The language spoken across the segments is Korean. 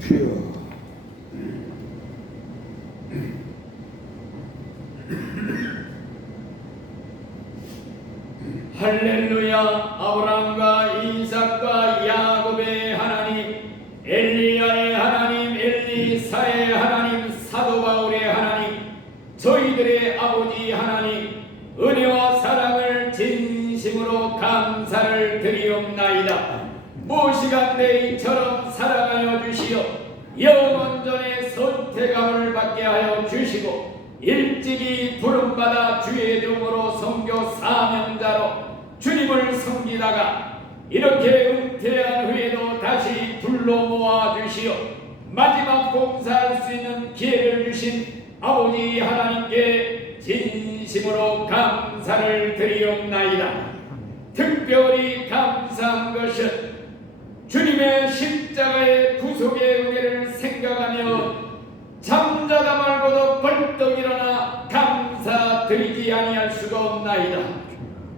주여 할렐루야 아브라함과 이삭과 야곱의 하나님 엘리야의 하나님 이처럼 사랑하여 주시어 영원전의 선택함을 받게 하여 주시고 일찍이 부름받아 주의 종으로 성교 사명자로 주님을 섬기다가 이렇게 은퇴한 후에도 다시 불러 모아 주시어 마지막 봉사할 수 있는 기회를 주신 아버지 하나님께 진심으로 감사를 드리옵나이다. 특별히 감사한 것은 주님의 십자가의 구속의 은혜를 생각하며 잠자다 말고도 벌떡 일어나 감사드리지 아니할 수가 없나이다.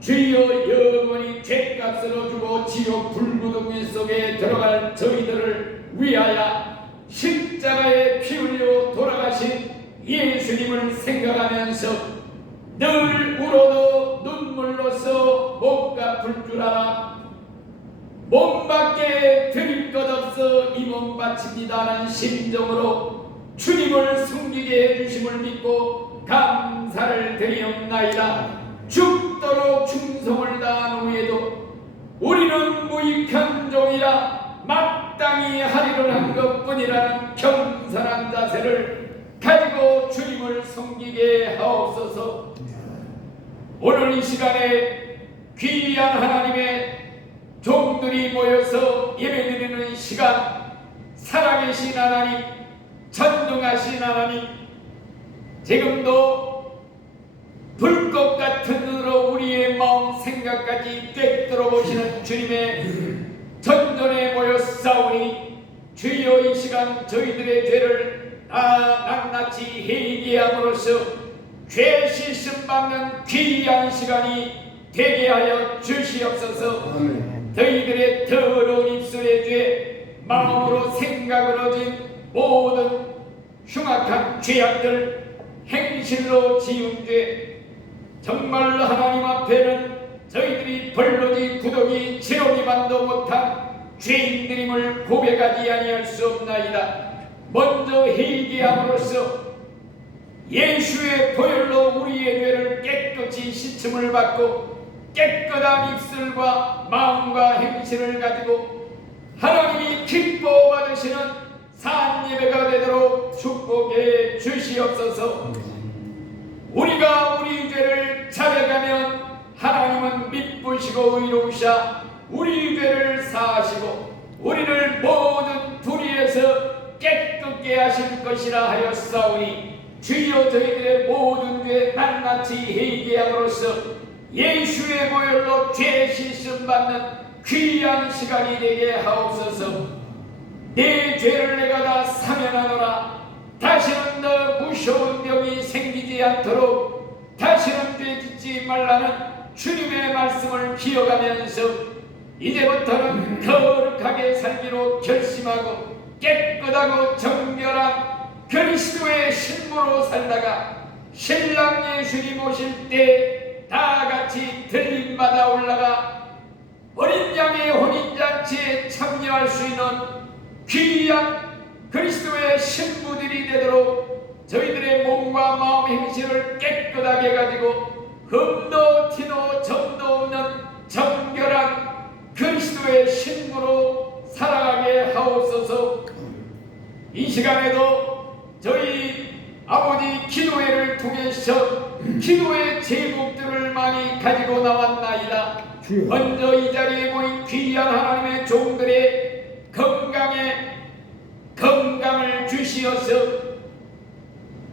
주여 영원히 죄값으로 주고 지옥 불구덩이 속에 들어갈 저희들을 위하여 십자가에 피 흘려 돌아가신 예수님을 생각하면서 늘 울어도 눈물로써 못 갚을 줄 알아 몸밖에 드릴 것 없어 이 몸 바칩니다는 심정으로 주님을 숨기게 해주심을 믿고 감사를 드리옵나이다. 죽도록 충성을 다한 후에도 우리는 무익한 종이라 마땅히 하리를 한 것뿐이라는 겸손한 자세를 가지고 주님을 섬기게 하옵소서. 오늘 이 시간에 귀한 하나님의 종들이 모여서 예배드리는 시간 살아계신 하나님 전능하신 하나님 지금도 불꽃 같은 눈으로 우리의 마음 생각까지 꿰뚫어 보시는 주님의 전전에 모여 싸우니 주여 이 시간 저희들의 죄를 다 낱낱이 회개함으로써 죄 씻음 받는 귀한 시간이 되게 하여 주시옵소서. 아멘 너희들의 더러운 입술의 죄 마음으로 생각으로 진 모든 흉악한 죄악들 행실로 지은 죄 정말로 하나님 앞에는 저희들이 벌로지 구더기 지렁이만도 못한 죄인들임을 고백하지 아니할 수 없나이다. 먼저 회개함으로써 예수의 보혈로 우리의 죄를 깨끗이 씻음을 받고 깨끗한 입술과 마음과 행실을 가지고 하나님이 기뻐 받으시는 산 예배가 되도록 축복해 주시옵소서. 우리가 우리 죄를 자백하면 하나님은 미쁘시고 의로우셔 우리 죄를 사하시고 우리를 모든 불의에서 깨끗게 하실 것이라 하였사오니 주여 저희들의 모든 죄 낱낱이 회개함으로써 예수의 보혈로 죄 씻음 받는 귀한 시간이 되게 하옵소서. 내 죄를 내가 다 사면하노라. 다시는 더 무서운 병이 생기지 않도록 다시는 죄 짓지 말라는 주님의 말씀을 기억하면서 이제부터는 거룩하게 살기로 결심하고 깨끗하고 정결한 그리스도의 신부로 살다가 신랑 예수님 오실 때 다 같이 들림받아 올라가 어린 양의 혼인잔치에 참여할 수 있는 귀한 그리스도의 신부들이 되도록 저희들의 몸과 마음 행실을 깨끗하게 가지고 흠도 티도 점도 없는 정결한 그리스도의 신부로 살아가게 하옵소서. 이 시간에도 저희 아버지 기도회를 통해서 기도의 제목들을 많이 가지고 나왔나이다. 먼저 이 자리에 모인 귀한 하나님의 종들의 건강에 건강을 주시어서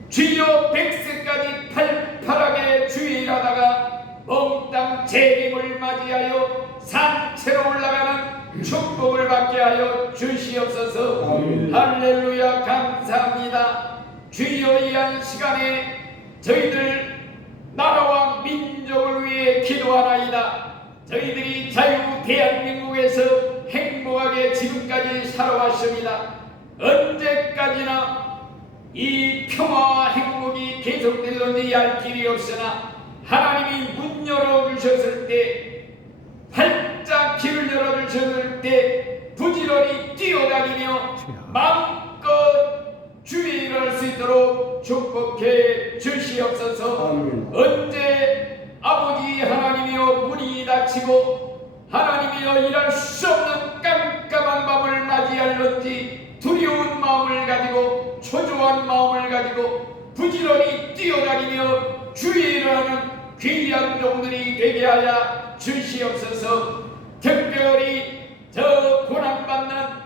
주여 백세까지 팔팔하게 주일하다가 몽땅 재림을 맞이하여 산채로 올라가는 축복을 받게 하여 주시옵소서 아멘. 할렐루야 감사합니다 주여 이 한 시간에 저희들 나라와 민족을 위해 기도하나이다 저희들이 자유 대한민국에서 행복한 평범하게 지금까지 살아왔습니다. 언제까지나 이 평화와 행복이 계속될런지 알 길이 없으나 하나님이 문 열어주셨을 때 활짝 길을 열어주셨을 때 부지런히 뛰어다니며 마음껏 주의를 할수 있도록 축복해 주시옵소서 아멘. 언제 아버지 하나님이여 문이 닫히고 하나님이여 일할 수 없는 깜깜한 밤을 맞이할런지 두려운 마음을 가지고 초조한 마음을 가지고 부지런히 뛰어다니며 주의를 하는 귀한 종들이 되게 하여 주시옵소서 특별히 저 고난받는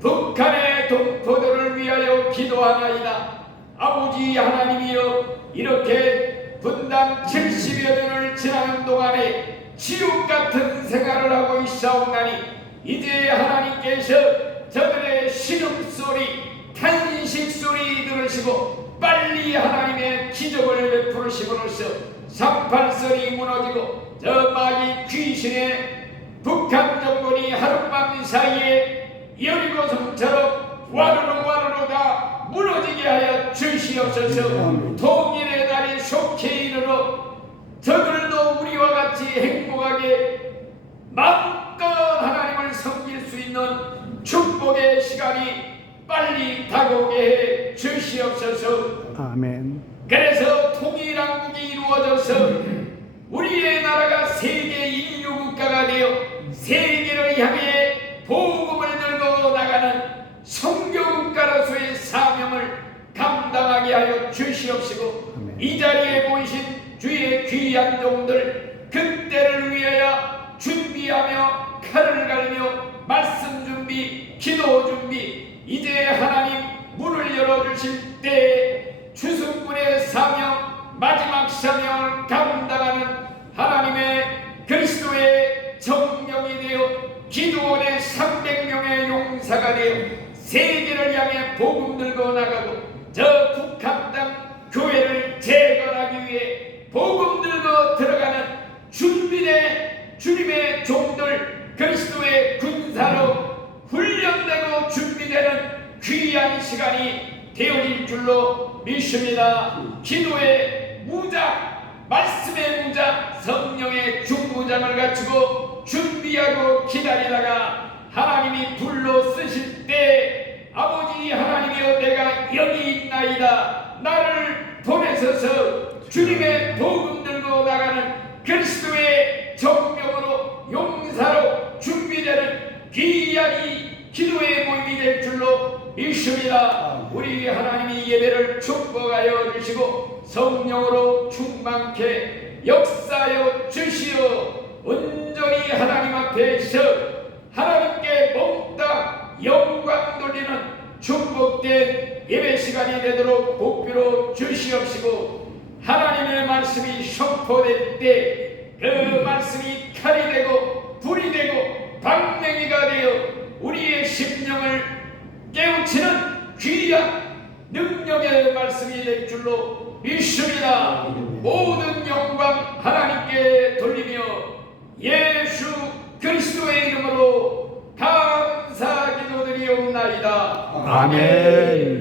북한의 동포들을 위하여 기도하나이다. 아버지 하나님이여 이렇게 분당 70여 년을 지나는 동안에 지옥 같은 생활을 하고 있사옵나니 이제 하나님께서 저들의 신음소리 탄식 소리 들으시고 빨리 하나님의 기적을 베푸르심으로써 삼팔선이 무너지고 저 마귀 귀신의 북한 정권이 하룻밤 사이에 여리고성처럼 와르르 와르 르다 무너지게 하여 주시옵소서. 통일의 날이 속히 이르러 저들도 우리와 같이 행복하게 마음껏 하나님을 섬길 수 있는 축복의 시간이 빨리 다가오게 해 주시옵소서 아멘. 그래서 통일한국이 이루어져서 우리의 나라가 세계 인류 국가가 되어 세계를 향해 주시옵시고 아멘. 이 자리에 모이신 주의 귀한 종들 그때를 위하여 준비하며 칼을 갈며 말씀 준비 기도 준비 이제 하나님 문을 열어주실 때 주승군의 사명 마지막 사명을 감당하는 하나님의 그리스도의 정령이 되어 기도원의 300명의 용사가 되어 세계를 향해 복음 들고 나가고 저 북한 땅 교회를 재건하기 위해 복음 들고 들어가는 준비된 주님의 종들 그리스도의 군사로 훈련되고 준비되는 귀한 시간이 되어질 줄로 믿습니다. 기도의 무장, 말씀의 무장, 성령의 중무장을 갖추고 준비하고 기다리다가 하나님이 불러 쓰실 때 아버지 하나님이여 내가 여기 있나이다 나를 보내셔서 주님의 복음 들고 나가는 그리스도의 정명으로 용사로 준비되는 귀한 이 기도의 모임이 될 줄로 믿습니다. 우리 하나님이 예배를 축복하여 주시고 성령으로 충만케 역사여 주시어 온전히 하나님 앞에서 하나님께 몽땅 영광 돌리는 축복된 예배 시간이 되도록 복비로 주시옵시고 하나님의 말씀이 선포될 때 그 말씀이 칼이 되고 불이 되고 방맹이가 되어 우리의 심령을 깨우치는 귀한 능력의 말씀이 될 줄로 믿습니다. 모든 영광 하나님께 돌리며 예수 그리스도의 이름으로 감사 기도드리옵나이다. 아멘.